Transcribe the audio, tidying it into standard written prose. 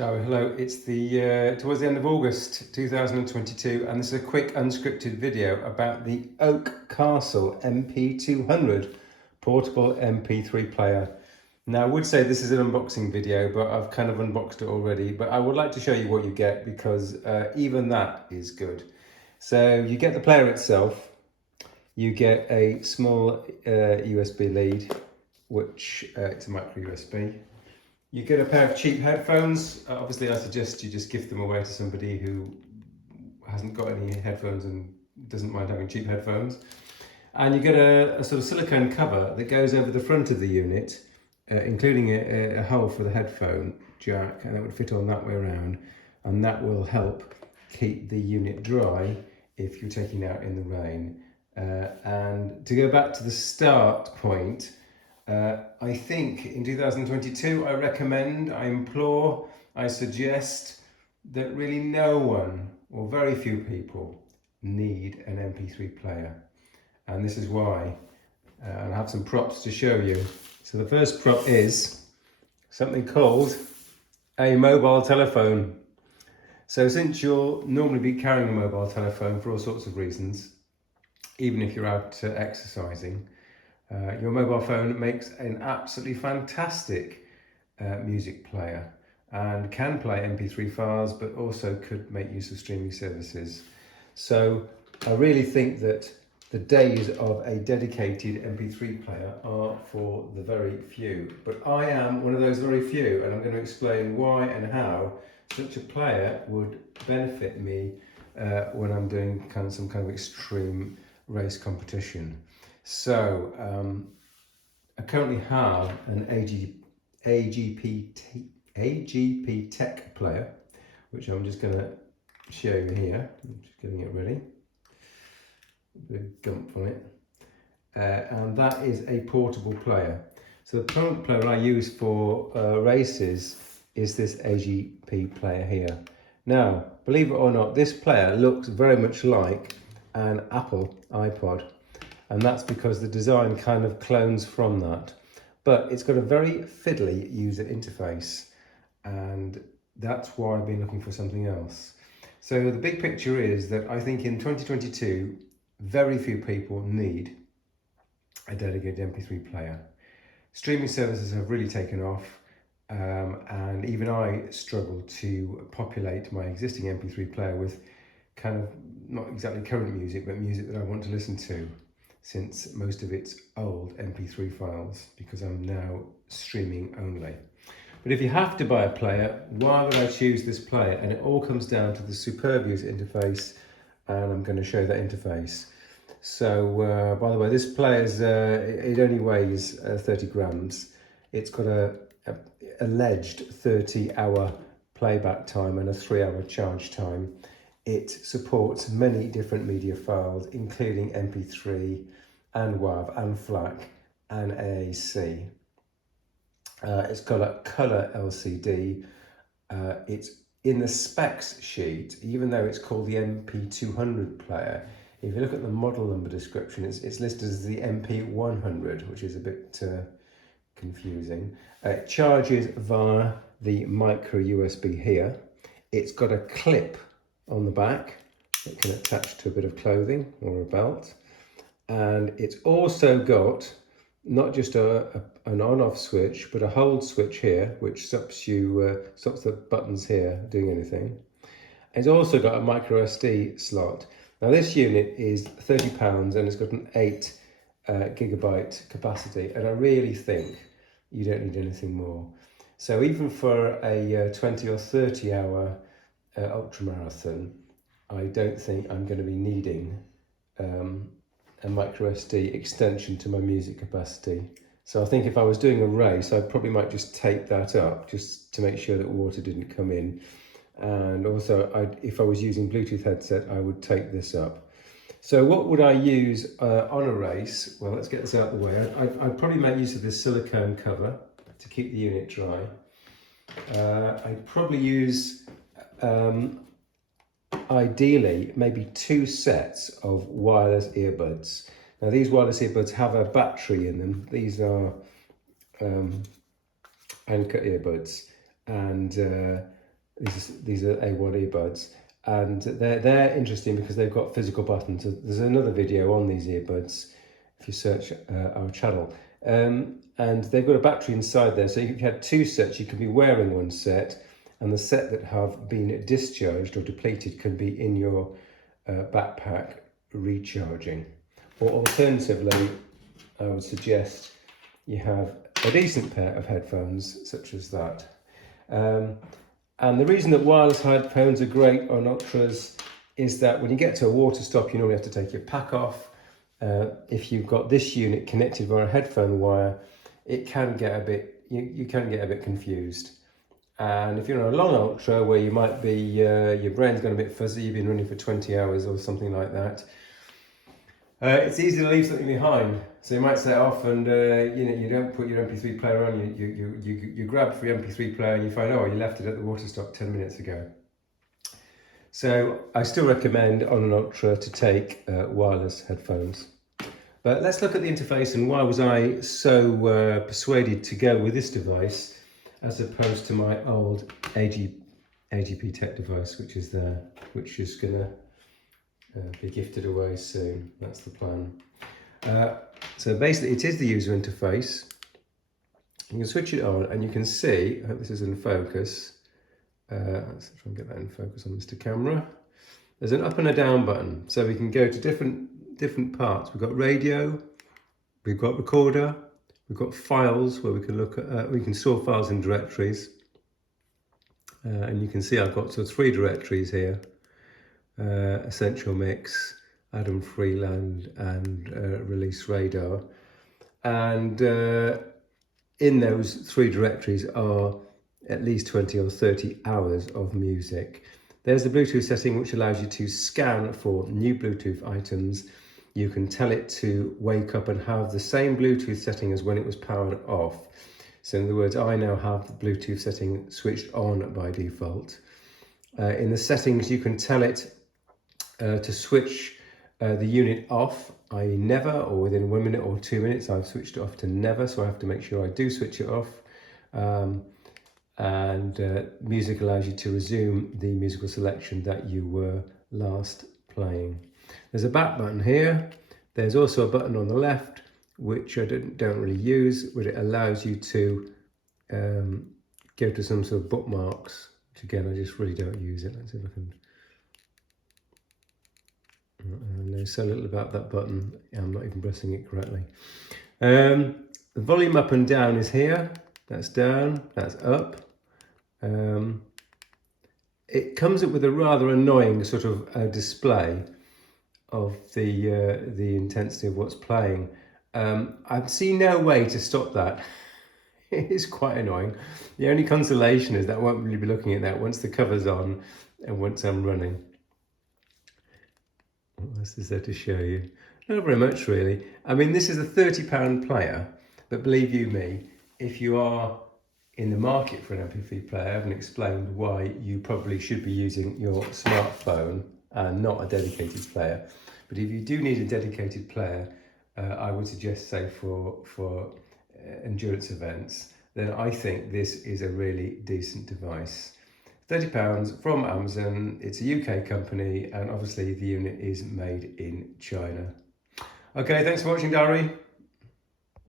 So hello, it's towards the end of August 2022, and this is a quick unscripted video about the Oak Castle MP200 portable MP3 player. Now I would say this is an unboxing video, but I've kind of unboxed it already, but I would like to show you what you get because even that is good. So you get the player itself, you get a small USB lead, which it's a micro USB. You get a pair of cheap headphones. Obviously, I suggest you just gift them away to somebody who hasn't got any headphones and doesn't mind having cheap headphones. And you get a sort of silicone cover that goes over the front of the unit, including a hole for the headphone jack, and it would fit on that way around. And that will help keep the unit dry if you're taking it out in the rain. And to go back to the start point, I think in 2022, I recommend, I implore, I suggest that really no one or very few people need an MP3 player. And this is why. And I have some props to show you. So the first prop is something called a mobile telephone. So since you'll normally be carrying a mobile telephone for all sorts of reasons, even if you're out exercising, your mobile phone makes an absolutely fantastic music player and can play MP3 files, but also could make use of streaming services. So I really think that the days of a dedicated MP3 player are for the very few. But I am one of those very few, and I'm going to explain why and how such a player would benefit me when I'm doing some kind of extreme race competition. So I currently have an AGP Tech player, which I'm just going to show you here. I'm just getting it ready. A bit of gump on it. And that is a portable player. So the current player I use for races is this AGP player here. Now, believe it or not, this player looks very much like an Apple iPod. And that's because the design kind of clones from that. But it's got a very fiddly user interface, and that's why I've been looking for something else. So the big picture is that I think in 2022, very few people need a dedicated MP3 player. Streaming services have really taken off, and even I struggle to populate my existing MP3 player with kind of not exactly current music, but music that I want to listen to, since most of it's old MP3 files, because I'm now streaming only. But if you have to buy a player, why would I choose this player? And it all comes down to the superb user interface, and I'm going to show that interface. So by the way, this player it only weighs 30 grams. It's got a alleged 30-hour playback time and a 3-hour charge time. It supports many different media files, including MP3 and WAV and FLAC and AAC. It's got a colour LCD. It's in the specs sheet, even though it's called the MP200 player. If you look at the model number description, it's listed as the MP100, which is a bit confusing. It charges via the micro USB here. It's got a clip on the back that can attach to a bit of clothing or a belt, and it's also got not just an on-off switch, but a hold switch here, which stops the buttons here doing anything. It's also got a micro SD slot. Now this unit is £30 and it's got an 8 gigabyte capacity, and I really think you don't need anything more. So even for a 20 or 30 hour ultra marathon, I don't think I'm going to be needing a micro SD extension to my music capacity. So I think if I was doing a race, I probably might just tape that up just to make sure that water didn't come in. And also, if I was using Bluetooth headset, I would tape this up. So what would I use on a race? Well, let's get this out of the way. I'd probably make use of this silicone cover to keep the unit dry. I'd probably use ideally maybe 2 sets of wireless earbuds. Now these wireless earbuds have a battery in them. These are Anchor earbuds, and These are A1 earbuds, and they're interesting because they've got physical buttons. There's another video on these earbuds if you search our channel, and they've got a battery inside there. So if you had two sets, you can be wearing one set, and the set that have been discharged or depleted can be in your backpack recharging. Or alternatively, I would suggest you have a decent pair of headphones such as that. And the reason that wireless headphones are great on Ultras is that when you get to a water stop, you normally have to take your pack off. If you've got this unit connected via a headphone wire, it can get a bit, you can get a bit confused. And if you're on a long Ultra where you might be, your brain's gone a bit fuzzy, you've been running for 20 hours or something like that, it's easy to leave something behind. So you might set off and you don't put your MP3 player on, you grab for your MP3 player and you find, oh, you left it at the water stop 10 minutes ago. So I still recommend on an Ultra to take wireless headphones. But let's look at the interface and why was I so persuaded to go with this device as opposed to my old AGP Tech device, which is there, which is going to be gifted away soon. That's the plan. So basically it is the user interface. You can switch it on and you can see, I hope this is in focus. Let's try and get that in focus on Mr. Camera. There's an up and a down button, so we can go to different parts. We've got radio, we've got recorder, we've got files where we can look at, we can store files in directories. And you can see I've got 3 directories here. Essential Mix, Adam Freeland and Release Radar, and in those 3 directories are at least 20 or 30 hours of music. There's the Bluetooth setting which allows you to scan for new Bluetooth items. You can tell it to wake up and have the same Bluetooth setting as when it was powered off. So in other words, I now have the Bluetooth setting switched on by default. In the settings you can tell it to switch the unit off, i.e. never, or within 1 minute or 2 minutes. I've switched it off to never, so I have to make sure I do switch it off. Music allows you to resume the musical selection that you were last playing. There's a back button here. There's also a button on the left, which I don't really use, but it allows you to go to some sort of bookmarks, which again, I just really don't use it. Let's see if I can. I know so little about that button, I'm not even pressing it correctly. The volume up and down is here, that's down, that's up. It comes up with a rather annoying sort of display of the intensity of what's playing. I see no way to stop that. It is quite annoying. The only consolation is that I won't really be looking at that once the cover's on and once I'm running. What else is there to show you? Not very much really. I mean, this is a £30 player, but believe you me, if you are in the market for an MP3 player, I haven't explained why you probably should be using your smartphone and not a dedicated player. But if you do need a dedicated player, I would suggest, say, for endurance events, then I think this is a really decent device. £30 from Amazon, it's a UK company, and obviously the unit is made in China. Okay, thanks for watching, Diary.